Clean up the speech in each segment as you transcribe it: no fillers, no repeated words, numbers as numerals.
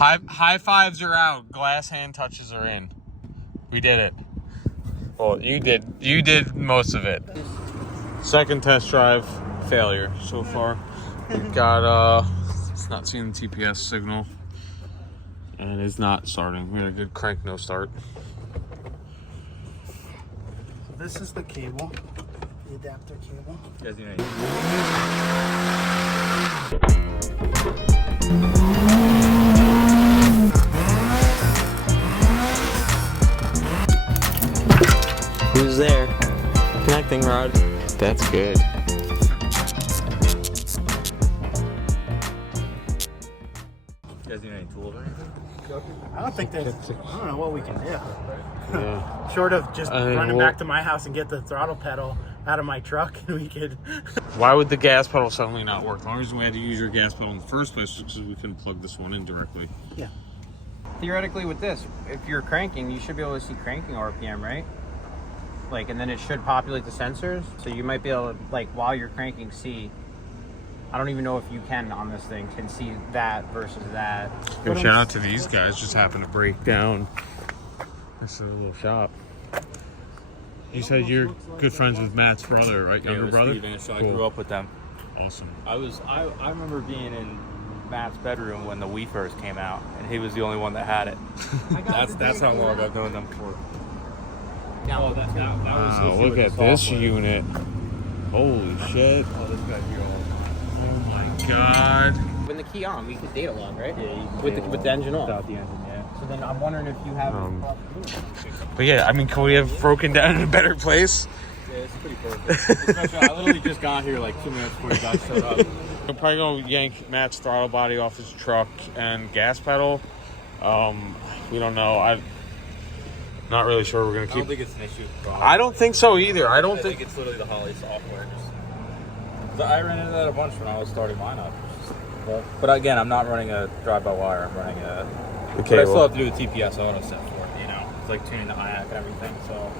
High fives are out. Glass hand touches are in. We did it. Well, you did most of it. Second test drive failure so far. We've got it's not seeing the TPS signal and it's not starting. We had a good crank no start. So this is the cable, the adapter cable. You guys need Who's there? Connecting rod. That's good. You guys need any tools or anything? I don't think there's, I don't know what we can do. Yeah. Short of just running well, back to my house and get the throttle pedal out of my truck, and we could. Why would the gas pedal suddenly not work? The only reason we had to use your gas pedal in the first place was because we couldn't plug this one in directly. Yeah. Theoretically with this, if you're cranking, you should be able to see cranking RPM, right? Like, and then it should populate the sensors. So you might be able to, like, while you're cranking, see. I don't even know if you can on this thing, can see that versus that. Yo, shout out to these guys. Just happened to break down. This is a little shop. You said you're good friends with Matt's brother, right? Younger brother? So I grew up with them. Awesome. I remember being in Matt's bedroom when the Wii first came out, and he was the only one that had it. That's how long I've known them for. Now, that was Wow, look at this unit. Holy shit. Oh, this guy's Oh my god. when the key on, we could data log, right? Yeah, you can with the engine off. without the engine, yeah. So then I'm wondering if you have. But yeah, I mean, can we have broken down in a better place? Yeah, it's pretty perfect. Especially, I literally just got here like 2 minutes before you guys showed up. I'm probably gonna yank Matt's throttle body off his truck and gas pedal. We don't know. I'm not really sure we're gonna I keep. don't think it's an issue. I don't think so either. I don't I think. think it's literally the Holly software. I ran into that a bunch when I was starting mine up. But again, I'm not running a drive-by-wire. I'm running a. The But I still cable. have to do the TPS auto set for it. You know, it's like tuning the IAC and everything. So.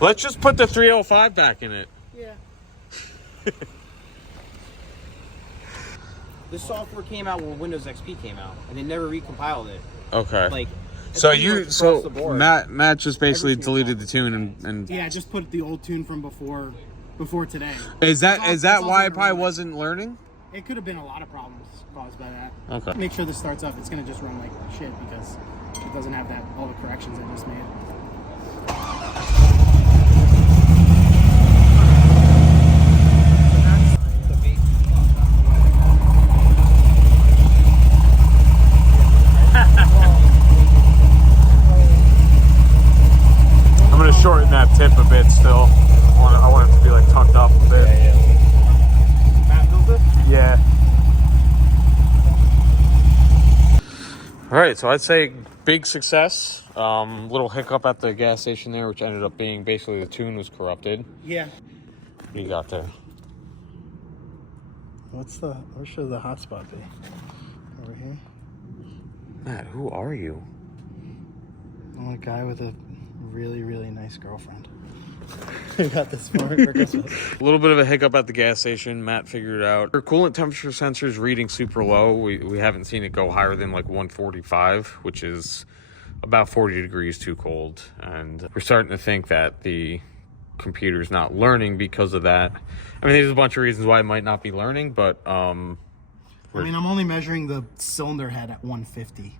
Let's just put the 305 back in it. Yeah. This software came out when Windows XP came out, and they never recompiled it. Okay. Like, So it's pretty much across the board. Matt just basically Every single deleted the tune and Yeah, I just put the old tune from before today. is that It's all why it gonna probably run. wasn't learning? It could have been a lot of problems caused by that. Okay. Make sure this starts up. It's gonna just run like shit because it doesn't have all the corrections I just made. I'm gonna shorten that tip a bit still. I want it to be like tucked up a bit. Matt built it? Yeah. All right, so I'd say big success. Little hiccup at the gas station there, which ended up being basically the tune was corrupted. Yeah. What do you got there? Where should the hotspot be? Over here. Matt, who are you? I'm a guy with a really, really nice girlfriend. I got this for her for Christmas. A little bit of a hiccup at the gas station. Matt figured it out. Our coolant temperature sensor is reading super low. We haven't seen it go higher than like 145, which is about 40 degrees too cold. And we're starting to think that the computer's not learning because of that. I mean, there's a bunch of reasons why it might not be learning, but I mean, I'm only measuring the cylinder head at 150.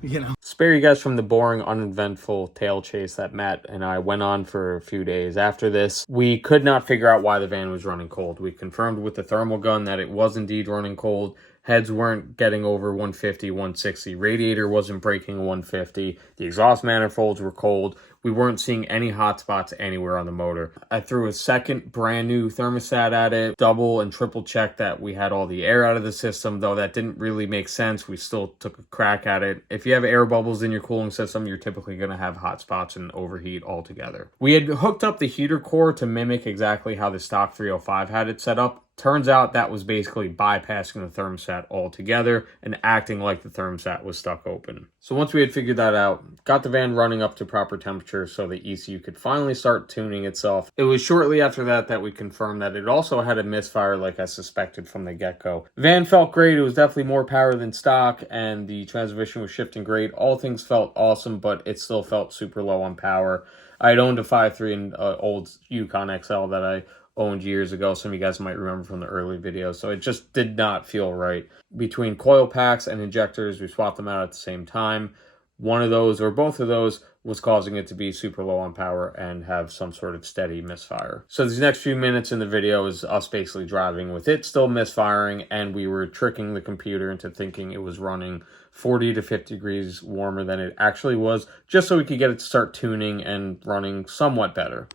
You know. Spare you guys from the boring, uneventful tail chase that Matt and I went on for a few days after this. We could not figure out why the van was running cold. We confirmed with the thermal gun that it was indeed running cold. Heads weren't getting over 150, 160. Radiator wasn't breaking 150. The exhaust manifolds were cold. We weren't seeing any hot spots anywhere on the motor. I threw a second brand new thermostat at it, double and triple checked that we had all the air out of the system, though that didn't really make sense. We still took a crack at it. If you have air bubbles in your cooling system, you're typically going to have hot spots and overheat altogether. We had hooked up the heater core to mimic exactly how the stock 305 had it set up. Turns out that was basically bypassing the thermostat altogether and acting like the thermostat was stuck open. So once we had figured that out, got the van running up to proper temperature, temperature so the ECU could finally start tuning itself. It was shortly after that that we confirmed that it also had a misfire like I suspected from the get-go. The van felt great. It was definitely more power than stock, and the transmission was shifting great. All things felt awesome, but it still felt super low on power. I had owned a 5.3 and old Yukon XL that I owned years ago. Some of you guys might remember from the early videos. So it just did not feel right. Between coil packs and injectors, we swapped them out at the same time. One of those or both of those was causing it to be super low on power and have some sort of steady misfire. So these next few minutes in the video is us basically driving with it still misfiring, and we were tricking the computer into thinking it was running 40 to 50 degrees warmer than it actually was, just so we could get it to start tuning and running somewhat better.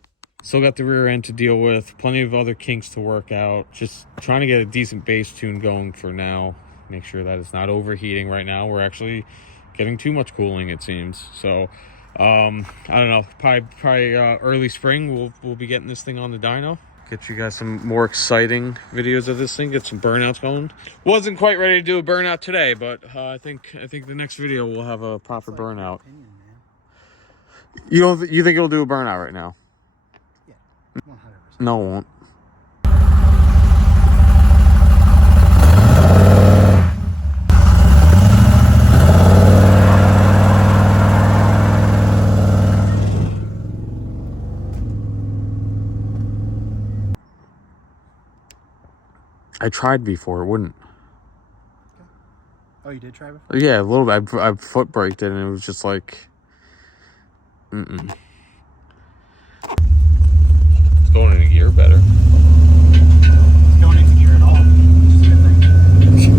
Still got the rear end to deal with, plenty of other kinks to work out. Just trying to get a decent bass tune going for now. Make sure that it's not overheating right now. We're actually getting too much cooling, it seems. So, I don't know, probably early spring, we'll be getting this thing on the dyno. Get you guys some more exciting videos of this thing, get some burnouts going. Wasn't quite ready to do a burnout today, but I think the next video will have a proper burnout. You think it'll do a burnout right now? Yeah, 100%. No, it won't. I tried before, it wouldn't. Oh, you did try before? Yeah, a little bit. I foot braked it and it was just like, It's going into gear better. It's going into gear at all. Which is a good thing.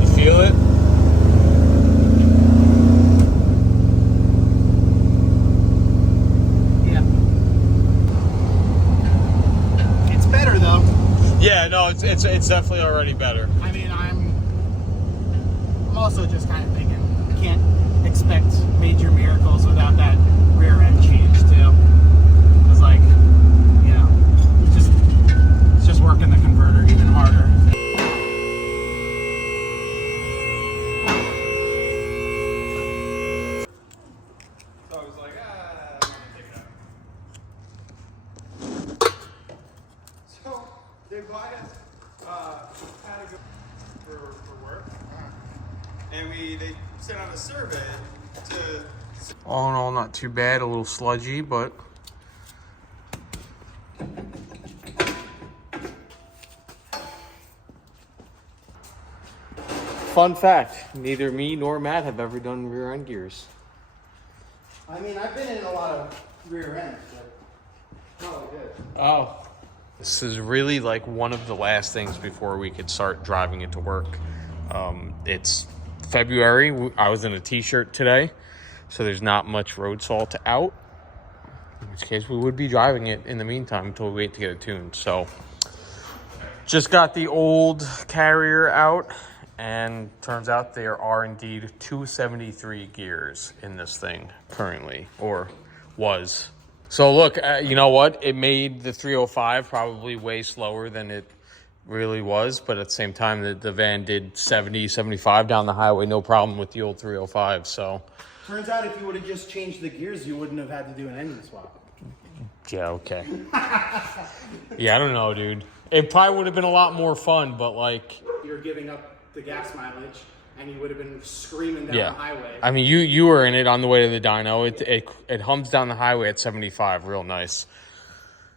You feel it? Yeah. It's better though. Yeah, no, it's definitely already better. I mean, I'm also just kind of thinking, I can't expect major miracles without that rear end change too. It's like, you know, it's just working the converter even harder. So I was like, I'm gonna take it out. So they buy us how to go for work, and they sent out a survey to. All in all, not too bad. A little sludgy, but fun fact, neither me nor Matt have ever done rear end gears. I mean, I've been in a lot of rear ends, but probably good. Oh. This is really like one of the last things before we could start driving it to work. It's February. I was in a t-shirt today, so there's not much road salt out. In which case we would be driving it in the meantime until we wait to get it tuned. So just got the old carrier out, and turns out there are indeed 273 gears in this thing currently, or was. So look, you know what? It made the 305 probably way slower than it really was, but at the same time, the van did 70, 75 down the highway, no problem with the old 305, so. Turns out if you would have just changed the gears, you wouldn't have had to do an engine swap. Yeah, okay. Yeah, I don't know, dude. It probably would have been a lot more fun, but like. You're giving up the gas mileage, and you would have been screaming down the highway. I mean, you were in it on the way to the dyno. It hums down the highway at 75, real nice.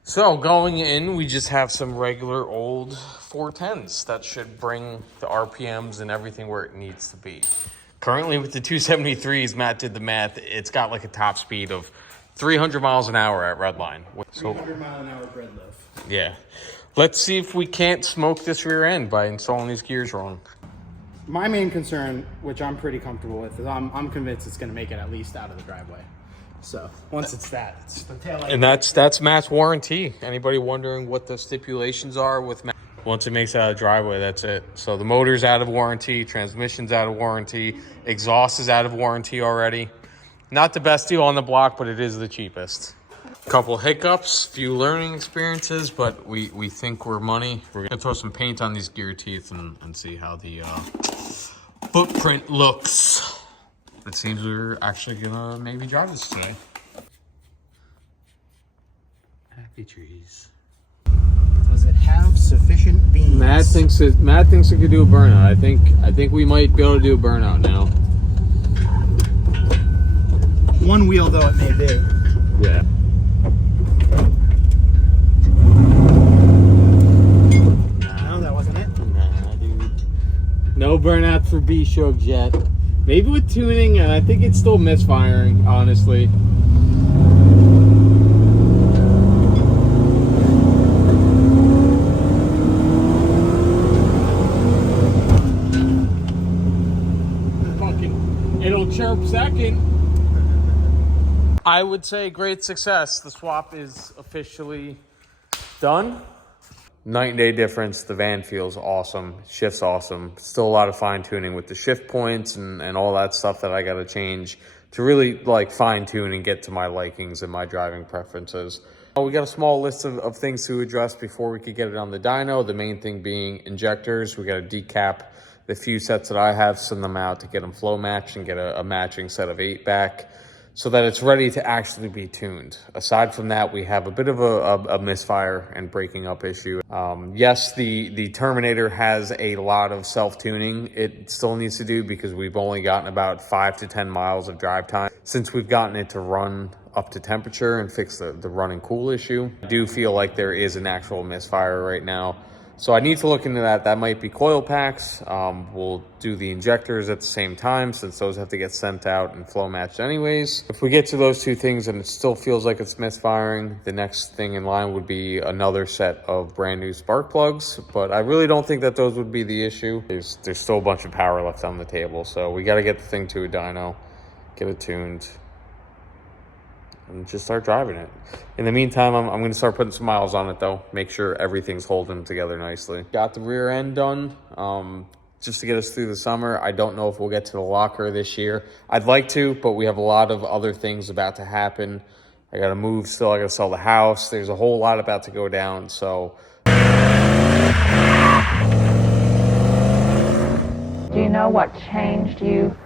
So going in, we just have some regular old 410s that should bring the RPMs and everything where it needs to be. Currently with the 273s, Matt did the math, it's got like a top speed of 300 miles an hour at redline. 300 mile an hour bread loaf. Yeah. Let's see if we can't smoke this rear end by installing these gears wrong. My main concern, which I'm pretty comfortable with, is I'm convinced it's going to make it at least out of the driveway. So once it's the tail light. And that's Matt's warranty. Anybody wondering what the stipulations are with Matt? Once it makes it out of the driveway, that's it. So the motor's out of warranty, transmission's out of warranty, exhaust is out of warranty already. Not the best deal on the block, but it is the cheapest. Couple hiccups, few learning experiences, but we think we're money. We're gonna throw some paint on these gear teeth and see how the footprint looks. it seems we're actually gonna maybe drive this today. Happy trees. Does it have sufficient beans? Matt thinks it could do a burnout. I think we might be able to do a burnout now. One wheel though it may be. Yeah. No, that wasn't it. Nah, dude. No burnout for B-Shogs yet. Maybe with tuning, and I think it's still misfiring, honestly. It'll chirp second. I would say great success. The swap is officially done. Night and day difference. The van feels awesome. Shift's awesome. Still a lot of fine tuning with the shift points and all that stuff that I got to change to really like fine tune and get to my likings and my driving preferences. We got a small list of things to address before we could get it on the dyno. The main thing being injectors. We got to decap the few sets that I have, send them out to get them flow matched and get a matching set of 8 back so that it's ready to actually be tuned. Aside from that, we have a bit of a misfire and breaking up issue. Yes, the Terminator has a lot of self-tuning. It still needs to do because we've only gotten about 5 to 10 miles of drive time since we've gotten it to run up to temperature and fix the run and cool issue. I do feel like there is an actual misfire right now. So I need to look into that. That might be coil packs. We'll do the injectors at the same time since those have to get sent out and flow matched anyways. If we get to those two things and it still feels like it's misfiring, the next thing in line would be another set of brand new spark plugs. But I really don't think that those would be the issue. There's still a bunch of power left on the table. So we got to get the thing to a dyno, get it tuned, and just start driving it. In the meantime, I'm going to start putting some miles on it though. Make sure everything's holding together nicely. Got the rear end done just to get us through the summer. I don't know if we'll get to the locker this year. I'd like to, but we have a lot of other things about to happen. I got to move still. I got to sell the house. There's a whole lot about to go down. So. Do you know what changed you